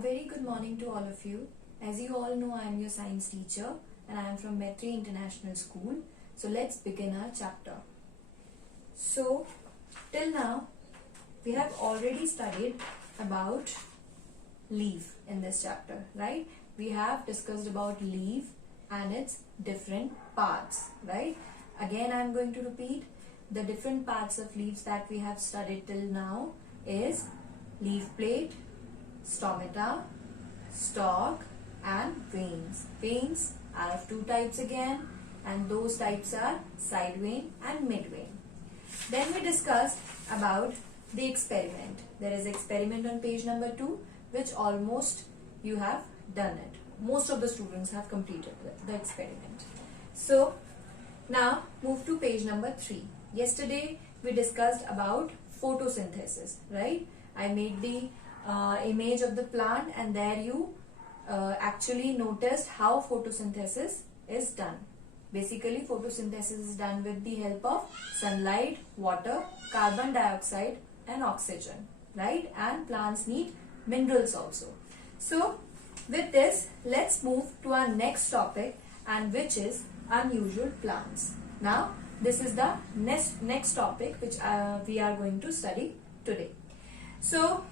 very good morning to all of you. As you all know, I am your science teacher and I am from Metri International School. So let's begin our chapter. So till now we have already studied about leaf in this chapter, right? We have discussed about leaf and its different parts, right? Again I am going to repeat the different parts of leaves that we have studied till now is leaf plate, stomata, stalk and veins. Veins are of two types again, and those types are side vein and mid vein. Then we discussed about the experiment. There is experiment on page number 2 which almost you have done it. Most of the students have completed the experiment. So now move to page number 3. Yesterday we discussed about photosynthesis, right? I made the image of the plant and there you actually noticed how photosynthesis is done. Basically photosynthesis is done with the help of sunlight, water, carbon dioxide and oxygen, right? And plants need minerals also. So with this, let's move to our next topic, and which is unusual plants. Now this is the next topic which we are going to study today. So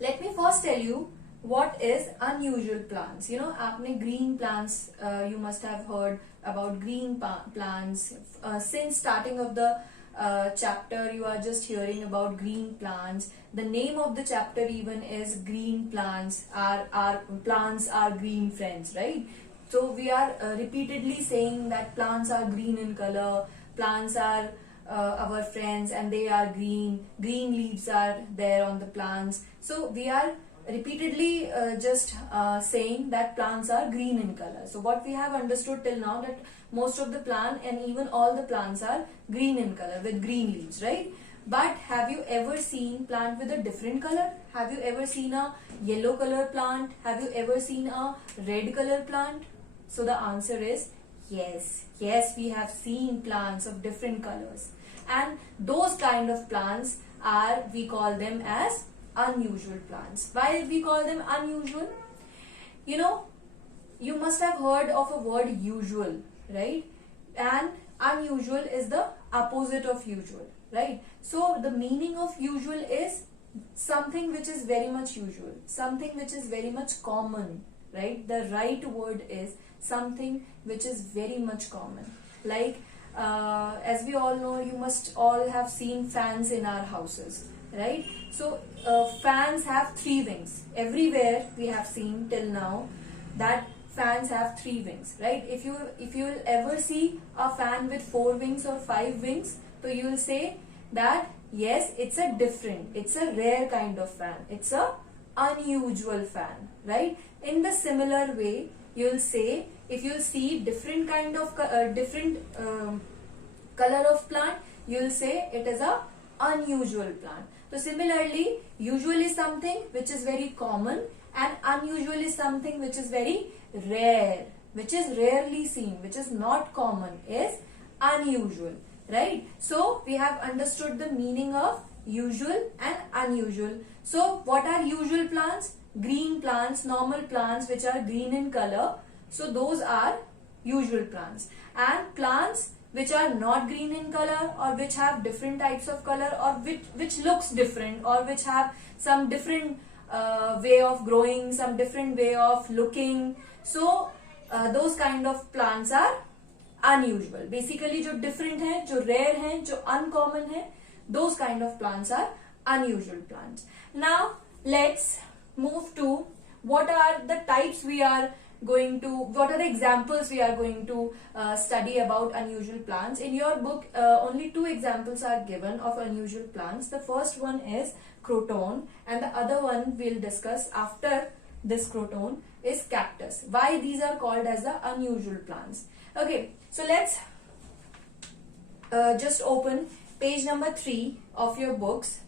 let me first tell you what is unusual plants. You know, आपने green plants, you must have heard about green plants. Since starting of the chapter, you are just hearing about green plants. The name of the chapter even is green plants. Our plants are green friends, right? So we are repeatedly saying that plants are green in color, plants are our friends and they are green leaves are there on the plants. So we are repeatedly just saying that plants are green in color. So what we have understood till now, that most of the plant and even all the plants are green in color with green leaves, right? But have you ever seen plant with a different color? Have you ever seen a yellow color plant? Have you ever seen a red color plant? So the answer is yes. Yes, we have seen plants of different colors. And those kind of plants are, we call them as unusual plants. Why we call them unusual? You know, you must have heard of a word usual, right? And unusual is the opposite of usual, right? So the meaning of usual is something which is very much usual, something which is very much common, right? The right word is something which is very much common. Like as we all know, you must all have seen fans in our houses, right? So fans have 3 wings. Everywhere we have seen till now that fans have 3 wings, right? If you will ever see a fan with 4 wings or 5 wings, so you will say that yes, it's a rare kind of fan, it's a unusual fan, right? In the similar way, you will say, if you see different kind of color of plant, you will say it is a unusual plant. So similarly, usual is something which is very common and unusual is something which is very rare, which is rarely seen, which is not common, is unusual, right? So we have understood the meaning of usual and unusual. So what are usual plants? Green plants, normal plants which are green in color. So those are usual plants. And plants which are not green in color or which have different types of color or which looks different or which have some different way of growing, some different way of looking. So those kind of plants are unusual. Basically जो different है, जो rare है, जो uncommon है, those kind of plants are unusual plants. Now let's move to what are the types we are going to, what are the examples we are going to study about unusual plants. In your book, only 2 examples are given of unusual plants. The first one is croton and the other one we'll discuss after this croton is cactus. Why these are called as the unusual plants? Okay, so let's just open page number 3 of your books.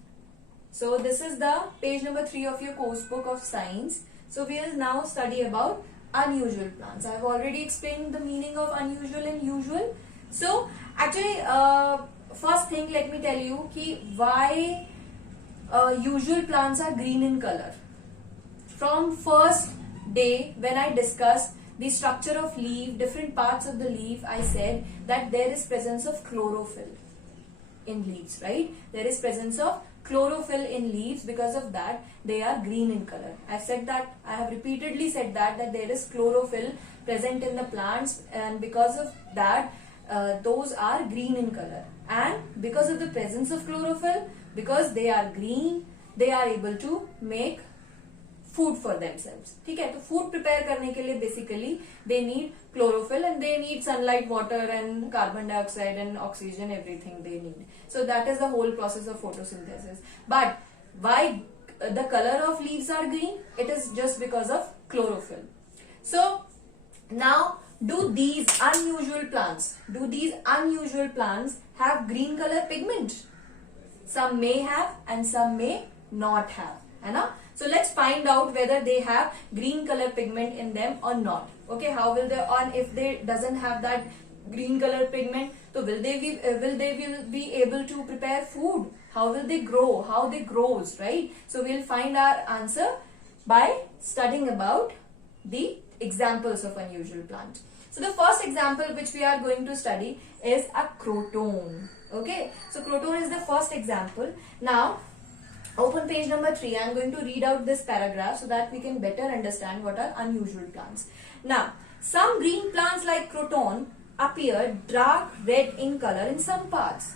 So this is the page number 3 of your course book of science. So we will now study about unusual plants. I have already explained the meaning of unusual and usual. So actually first thing, let me tell you ki why usual plants are green in color. from first day when I discussed the structure of leaf, different parts of the leaf, I said that there is presence of chlorophyll in leaves, right? There is presence of chlorophyll in leaves. Because of that they are green in color. I said that, I have repeatedly said that there is chlorophyll present in the plants, and because of that those are green in color. And because of the presence of chlorophyll, because they are green, they are able to make food for themselves. ठीक है, तो food prepare करने के लिए basically they need chlorophyll and they need sunlight, water and carbon dioxide and oxygen, everything they need. So that is the whole process of photosynthesis. But why the color of leaves are green? It is just because of chlorophyll. So now, do these unusual plants have green color pigment? Some may have and some may not have, है ना? So let's find out whether they have green color pigment in them or not. Okay, how will they, on if they doesn't have that green color pigment, so will they be able to prepare food? How will they grow? How they grows, right? So we'll find our answer by studying about the examples of unusual plants. So the first example which we are going to study is a croton. Okay, so croton is the first example. Now open page number 3. I am going to read out this paragraph so that we can better understand what are unusual plants. Now, some green plants like croton appear dark red in color in some parts.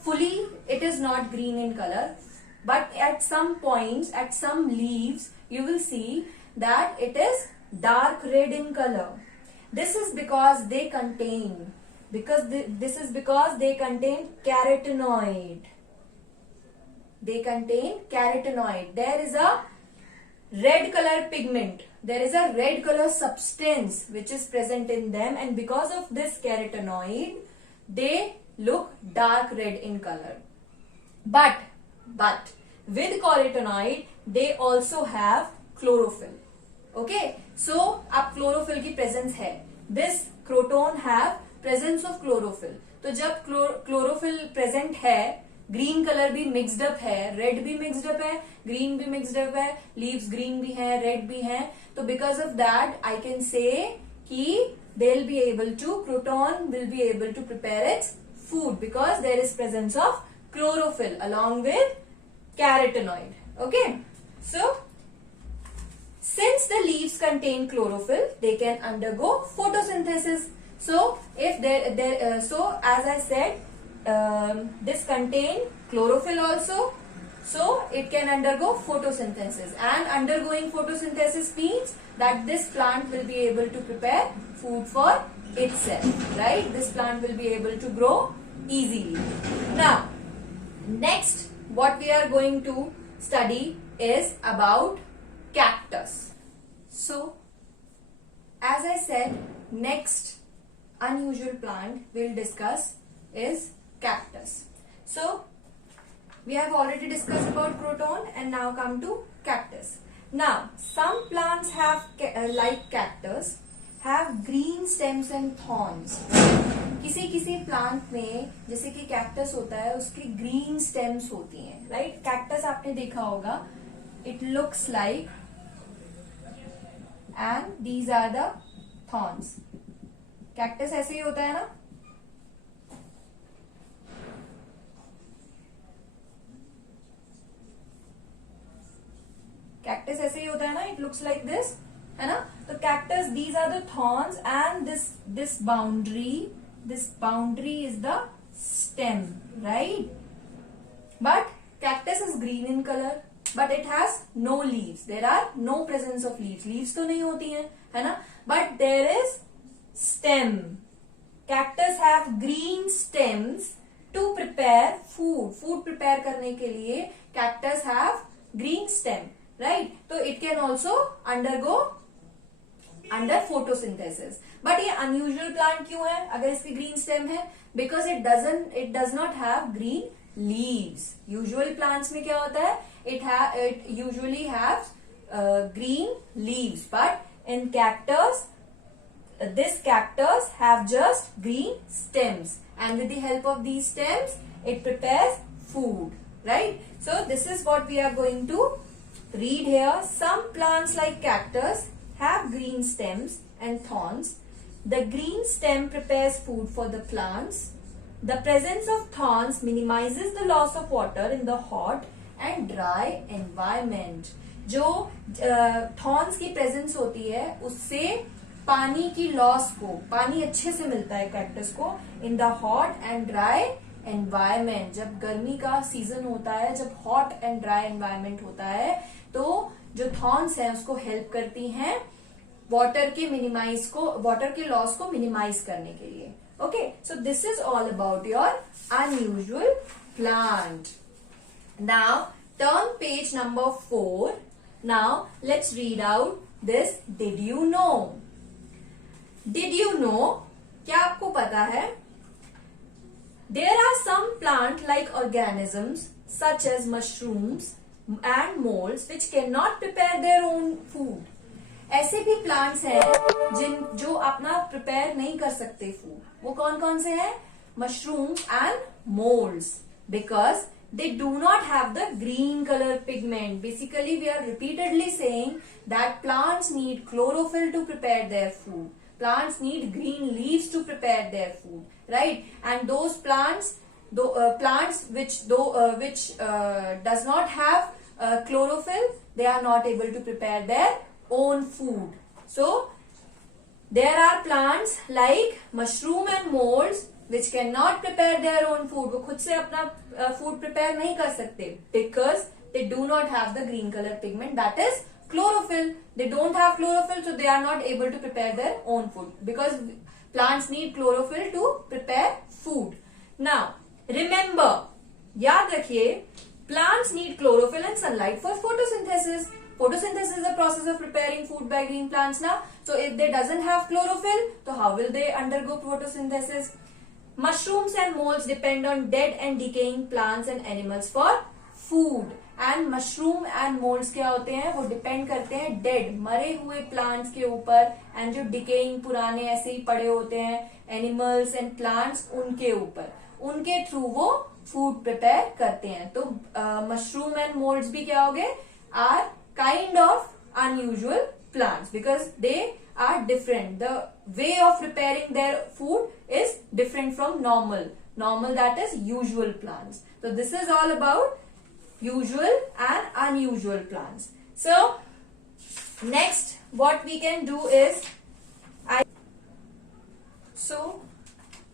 Fully it is not green in color, but at some points, at some leaves, you will see that it is dark red in color. This is because they contain, carotenoid. They contain carotenoid. There is a red color pigment. There is a red color substance which is present in them, and because of this carotenoid, they look dark red in color. But with carotenoid, they also have chlorophyll. Okay, so अब chlorophyll की presence है. This croton have presence of chlorophyll. तो जब chlorophyll present है, green colour भी mixed up है, red भी mixed up है, ग्रीन भी मिक्सड अप है, लीव्स ग्रीन भी है, रेड भी है. तो because of that I can say कि they will be able to, croton will be able to prepare its food because there is presence of chlorophyll along with carotenoid. Okay, so since the leaves contain chlorophyll, they can undergo photosynthesis. So if so as I said, this contain chlorophyll also, so it can undergo photosynthesis, and undergoing photosynthesis means that this plant will be able to prepare food for itself, right? This plant will be able to grow easily. Now next what we are going to study is about cactus. So as I said, next unusual plant we'll discuss is cactus. So we have already discussed about croton and now come to cactus. Now some plants have like cactus have green stems and thorns. किसी plant में जैसे कि cactus होता है उसकी green stems होती हैं, right? Cactus आपने देखा होगा, it looks like and these are the thorns. Cactus ऐसे ही होता है ना. कैक्टस ऐसे ही होता है ना, इट लुक्स लाइक दिस, है ना. तो cactus, these are the thorns and this boundary is the stem, right? But cactus is green in color, but it has no leaves. There are no presence of leaves. Leaves तो नहीं होती हैं, है ना. But there is stem. Cactus have green stems to prepare food. Food prepare करने के लिए cactus have green stem, right? तो it can also undergo under photosynthesis. But ये unusual plant क्यों है अगर इसकी green stem है? Because it does not have green leaves. Usual plants में क्या होता है? It usually has green leaves, but in cactus, this cactus have just green stems, and with the help of these stems, it prepares food, right? So this is what we are going to read here. Some plants like cactus have green stems and thorns. The green stem prepares food for the plants. The presence of thorns minimizes the loss of water in the hot and dry environment. जो thorns की presence होती है उससे पानी की loss को, पानी अच्छे से मिलता है कैक्टस को in the hot and dry environment. जब गर्मी का सीजन होता है, जब हॉट एंड ड्राई एनवायरमेंट होता है, तो जो थॉर्न्स है उसको हेल्प करती हैं वाटर के लॉस को मिनिमाइज करने के लिए. Okay, so this is all about your unusual plant. Now turn page number 4. Now let's read out this. Did you know? Did you know, क्या आपको पता है? There are some plant like organisms such as mushrooms and molds which cannot prepare their own food. ऐसे भी plants हैं जो अपना prepare नहीं कर सकते फूड. वो कौन कौन से हैं? Mushrooms and moulds, because they do not have the green color pigment. Basically, we are repeatedly saying that plants need chlorophyll to prepare their food. Plants need green leaves to prepare their food, right? And those plants, plants which does not have chlorophyll, they are not able to prepare their own food. So there are plants like mushroom and molds which cannot prepare their own food. वो खुद से अपना food prepare नहीं कर सकते because they do not have the green color pigment, that is chlorophyll. They don't have chlorophyll, so they are not able to prepare their own food because plants need chlorophyll to prepare food. Now remember, याद रखिए, plants need chlorophyll and sunlight for photosynthesis. Photosynthesis is the process of preparing food by green plants now. So if they doesn't have chlorophyll, so how will they undergo photosynthesis? Mushrooms and molds depend on dead and decaying plants and animals for food. And mushroom and molds क्या होते हैं? वो depend करते हैं dead, मरे हुए plants के ऊपर, and जो decaying पुराने ऐसे ही पड़े होते हैं animals and plants, उनके ऊपर, उनके थ्रू वो food prepare करते हैं. तो mushroom and molds भी क्या हो गए? Are kind of unusual plants because they are different. The way of preparing their food is different from normal, that is usual plants. So this is all about usual and unusual plants. So next what we can do is, so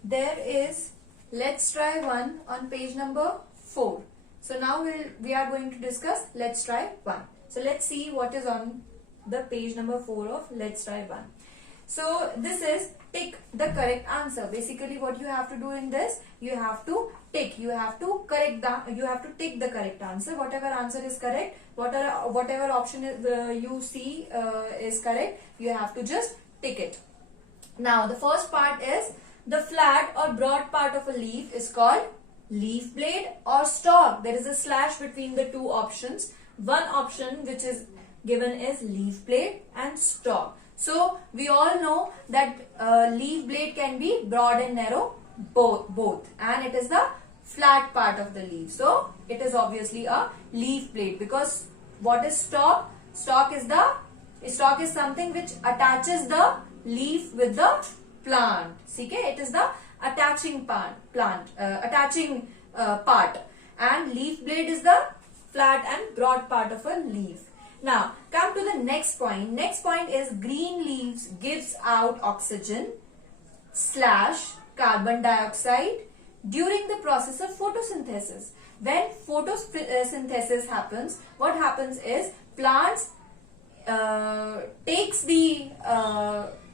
there is let's try one on page number 4. So now we are going to discuss let's try one. So let's see what is on the page number 4 of let's try one. So this is tick the correct answer. Basically what you have to do in this, you have to tick, you have to tick the correct answer. Whatever answer is correct, whatever option is, you see is correct, you have to just tick it. Now the first part is the flat or broad part of a leaf is called leaf blade or stalk. There is a slash between the two options. One option which is given is leaf blade and stalk. So we all know that leaf blade can be broad and narrow both, and it is the flat part of the leaf. So it is obviously a leaf blade because what is stalk? Stalk is something which attaches the leaf with the plant. Okay, it is the attaching part, and leaf blade is the flat and broad part of a leaf. Now come to the next point. Next point is green leaves gives out oxygen / carbon dioxide during the process of photosynthesis. When photosynthesis happens, what happens is plants takes the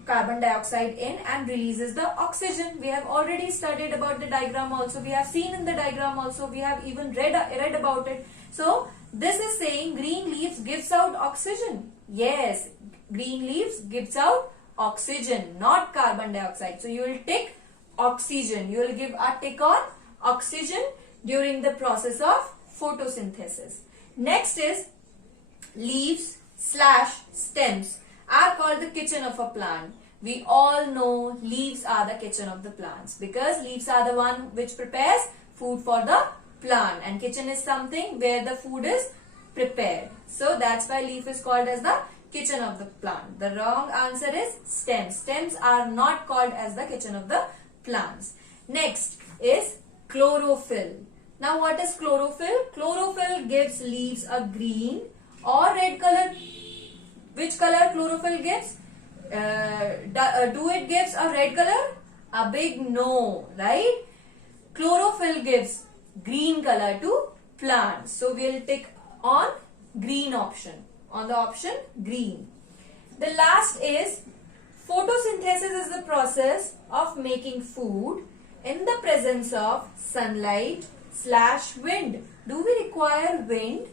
carbon dioxide in and releases the oxygen. We have already studied about the diagram also. We have seen in the diagram also. We have even read about it. So this is saying green leaves gives out oxygen. Yes, green leaves gives out oxygen, not carbon dioxide. So you will tick oxygen. You will give a tick on oxygen during the process of photosynthesis. Next is leaves / stems are called the kitchen of a plant. We all know leaves are the kitchen of the plants because leaves are the one which prepares food for the plant, and kitchen is something where the food is prepared. So that's why leaf is called as the kitchen of the plant. The wrong answer is stems. Stems are not called as the kitchen of the plants. Next is chlorophyll. Now what is chlorophyll? Chlorophyll gives leaves a green or red color. Which color chlorophyll gives? Do it gives a red color? A big no, right? Chlorophyll gives green color to plants. So we'll tick on green option. On the option green. The last is photosynthesis is the process of making food in the presence of sunlight / wind. Do we require wind?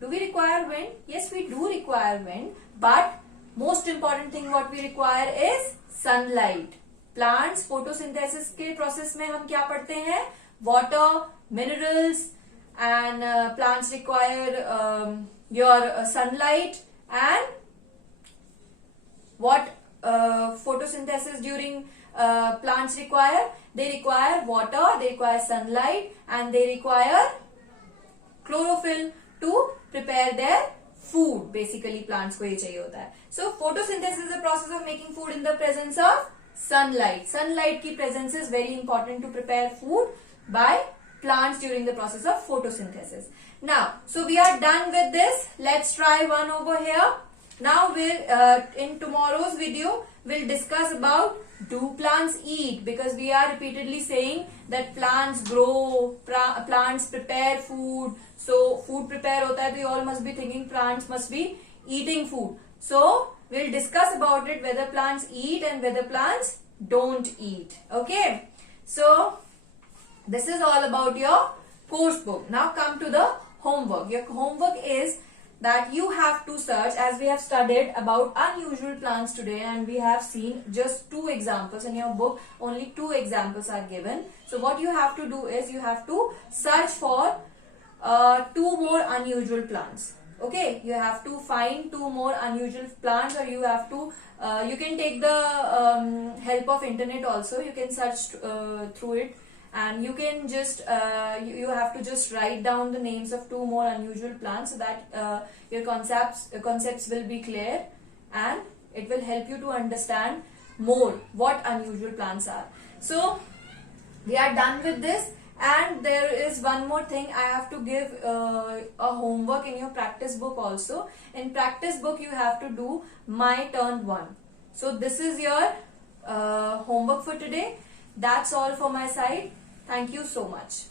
Do we require wind? Yes, we do require wind. But most important thing what we require is sunlight. Plants photosynthesis के process में हम क्या पढ़ते हैं? Water, minerals, and plants require your sunlight. And what photosynthesis during plants require? They require water, they require sunlight, and they require chlorophyll to prepare their food. Basically plants को ये चाहिए होता है. So photosynthesis is the process of making food in the presence of sunlight. Sunlight की presence is very important to prepare food by plants during the process of photosynthesis. Now, so we are done with this. Let's try one over here. Now we'll in tomorrow's video we'll discuss about do plants eat, because we are repeatedly saying that plants grow, plants prepare food. So food prepare hota hai, तो you all must be thinking plants must be eating food. So we'll discuss about it, whether plants eat and whether plants don't eat. Okay. So this is all about your course book. Now come to the homework. Your homework is that you have to search, as we have studied about unusual plants today and we have seen just 2 examples in your book. Only 2 examples are given. So what you have to do is you have to search for 2 more unusual plants. Okay, you have to find 2 more unusual plants, or you have to you can take the help of internet also. You can search through it, and you can just you have to just write down the names of 2 more unusual plants, so that your concepts will be clear, and it will help you to understand more what unusual plants are. So we are done with this. And there is one more thing. I have to give a homework in your practice book also. In practice book you have to do My Turn 1. So this is your homework for today. That's all for my side. Thank you so much.